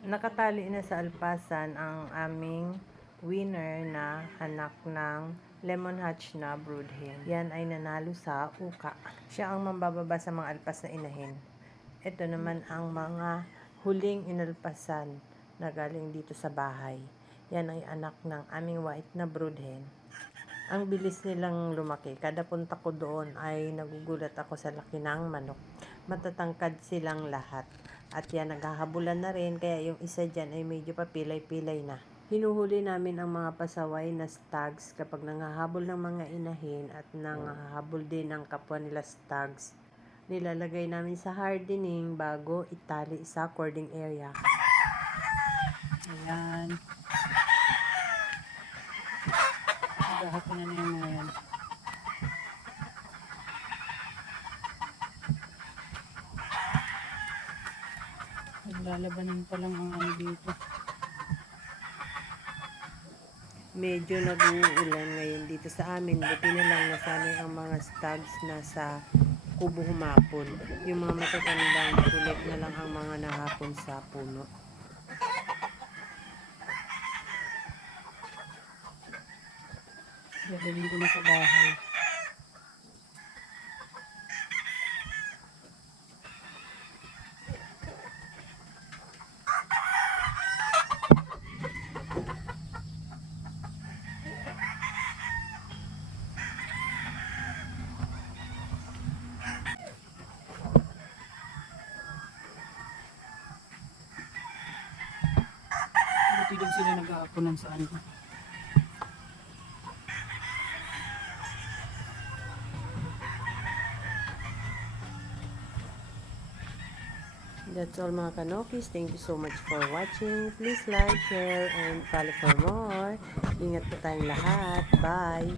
Nakatali na sa alpasan ang aming winner na anak ng lemon hatch na broodhen. Yan ay nanalo sa uka. Siya ang mambababa sa mga alpas na inahin. Ito naman ang mga huling inalpasan na galing dito sa bahay. Yan ay anak ng aming white na broodhen. Ang bilis nilang lumaki. Kada punta ko doon ay nagugulat ako sa laki ng manok. Matatangkad silang lahat. At yan, naghahabulan na rin, kaya yung isa dyan ay medyo papilay-pilay na. Hinuhuli namin ang mga pasaway na stags kapag nangahabol ng mga inahin at nangahabol din ng kapwa nila stags. Nilalagay namin sa hardening bago itali sa cording area. Ayan. Gahapon na yung mga yan. Naglalabanan pa lang ang ano dito. Medyo nag-uulan ngayon dito sa amin. Buti na lang nasanay ang mga stags na sa kubo humapon. Yung mga matatandang kulit na lang ang mga nahapon sa puno. Dadalhin ko na sa bahay. Buti din sila nag-aaponan sa ano. That's all mga kanokis. Thank you so much for watching. Please like, share, and follow for more. Ingat po tayong lahat. Bye!